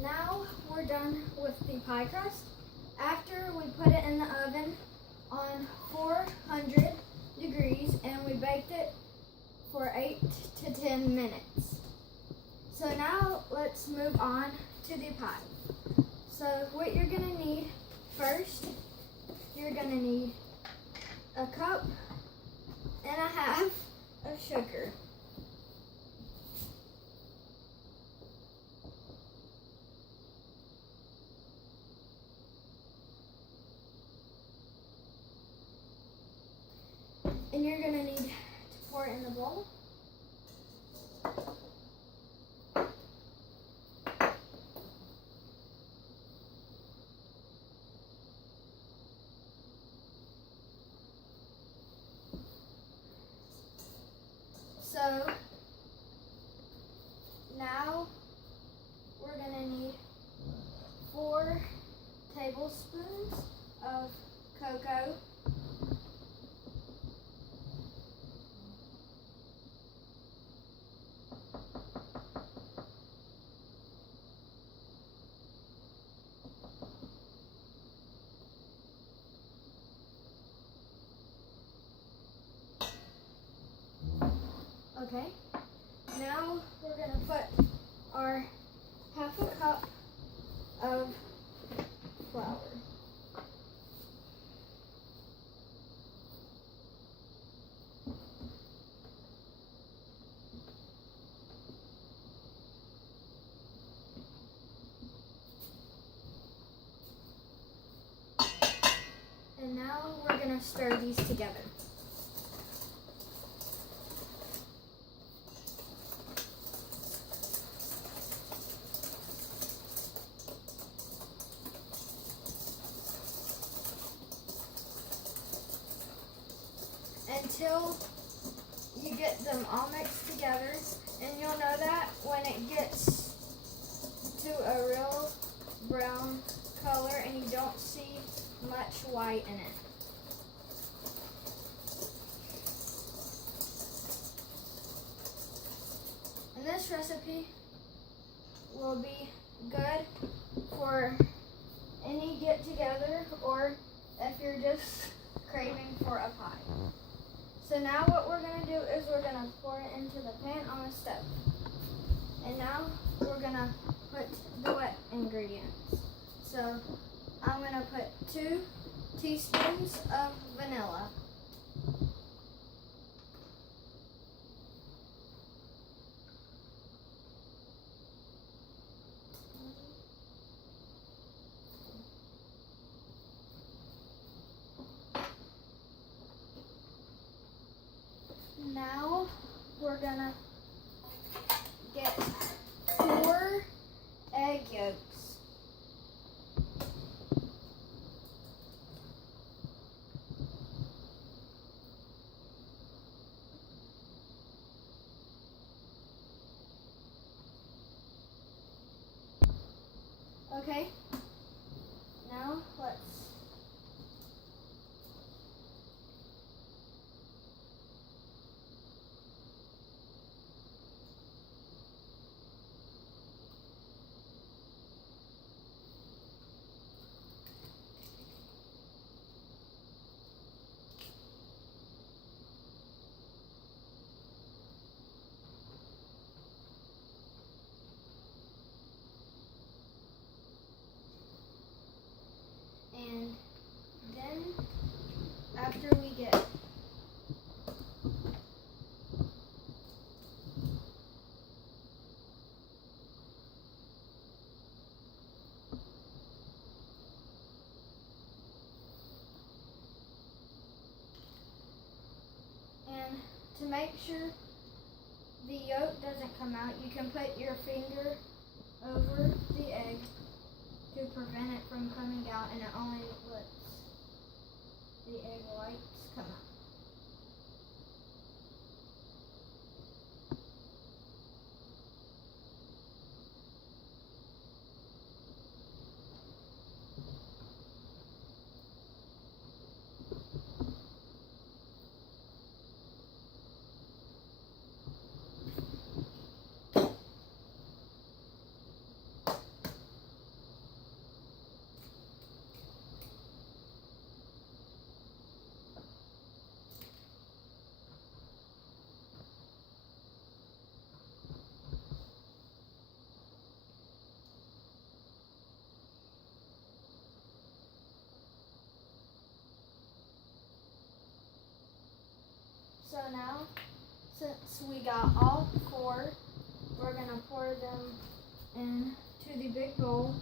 Now we're done with the pie crust. After we put it in the oven on 400 degrees and we baked it for 8 to 10 minutes. So now let's move on to the pie. So what you're gonna need first, you're gonna need a cup and a half of sugar. And you're gonna need to pour it in the bowl. So now we're gonna need 4 tablespoons of cocoa. Okay, now we're gonna put our half a cup of flour. And now we're gonna stir these together. Until you get them all mixed together, and you'll know that when it gets to a real brown color and you don't see much white in it. And this recipe will be good for any get-together or if you're just craving for a pie. So now what we're going to do is we're going to pour it into the pan on the stove. And now we're going to put the wet ingredients. So I'm going to put 2 teaspoons of vanilla. Now we're gonna get 4 egg yolks. Okay, now let's and then after we get and to make sure the yolk doesn't come out, you can put your finger over the egg to prevent it from coming out, and it only lets the egg whites come out. So now, since we got all 4, we're gonna pour them into the big bowl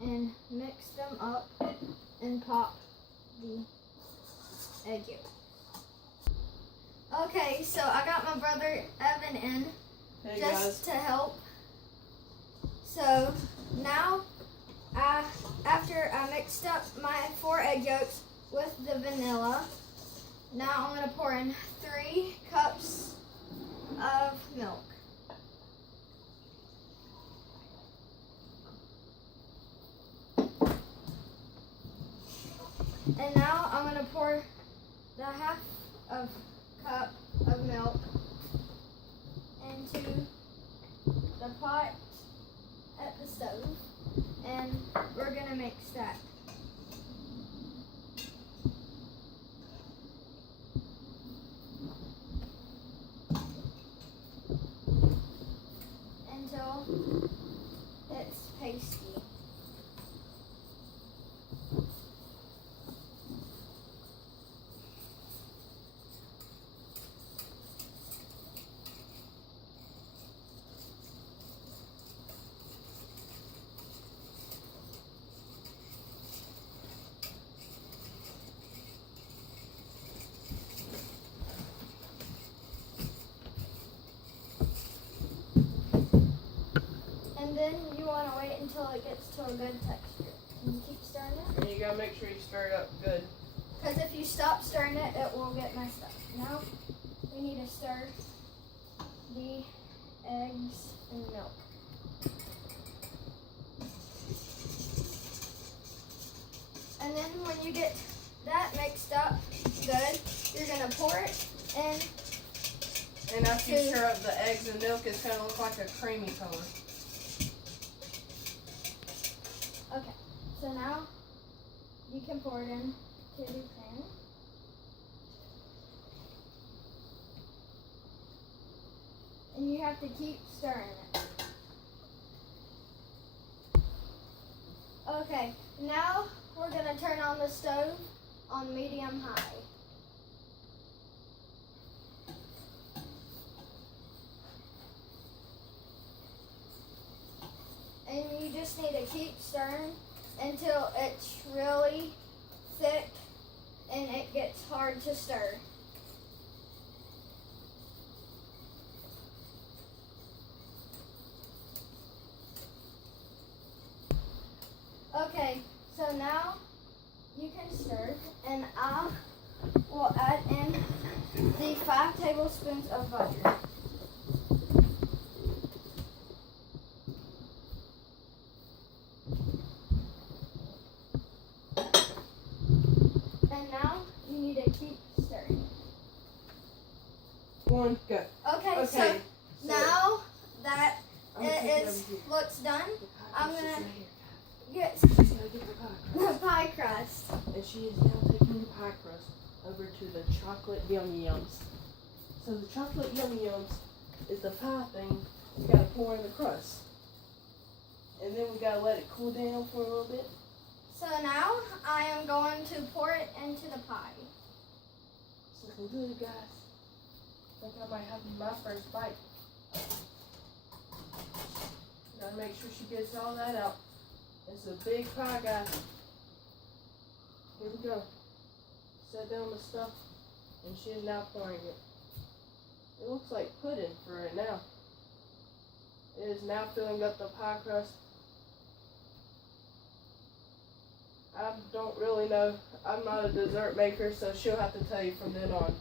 and mix them up and pop the egg yolk. Okay, so I got my brother Evan in to help. So now, after I mixed up my 4 egg yolks with the vanilla, now I'm going to pour in 3 cups of milk. And now I'm going to pour the half of cup of milk into the pot at the stove, and we're going to mix that. Until it's pasty. And then you want to wait until it gets to a good texture. And you keep stirring it. And you gotta make sure you stir it up good. Because if you stop stirring it, it will get messed up. Now we need to stir the eggs and milk. And then when you get that mixed up good, you're going to pour it in. And after you stir up the eggs and milk, it's gonna look like a creamy color. Okay, so now you can pour it in to the pan. And you have to keep stirring it. Okay, now we're going to turn on the stove on medium high. And you just need to keep stirring until it's really thick and it gets hard to stir. Okay, so now you can stir, and I will add in the 5 tablespoons of butter. And now you need to keep stirring. One, go. Okay, so now that looks done, I'm gonna get the pie crust. And she is now taking the pie crust over to the chocolate yummy yums. So the chocolate yummy yums is the pie thing you gotta pour in the crust. And then we gotta let it cool down for a little bit. So now I am going to pour it into the pie. It's looking good, guys. I think I might have my first bite. Gotta make sure she gets all that out. It's a big pie, guys. Here we go. Set down the stuff, and she is now pouring it. It looks like pudding for it now. It is now filling up the pie crust. I don't really know. I'm not a dessert maker, so she'll have to tell you from then on.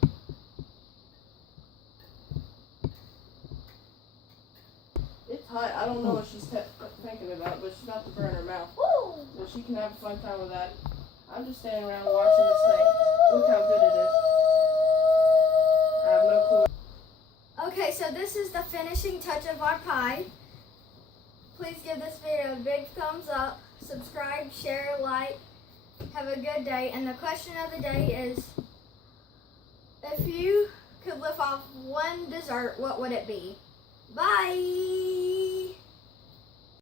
It's hot. I don't know what she's thinking about, but she's about to burn her mouth. Woo! So she can have a fun time with that. I'm just standing around watching this thing. Look how good it is. I have no clue. Okay, so this is the finishing touch of our pie. Please give this video a big thumbs up, subscribe, share, like. Have a good day. And the question of the day is, if you could live off one dessert, what would it be? Bye!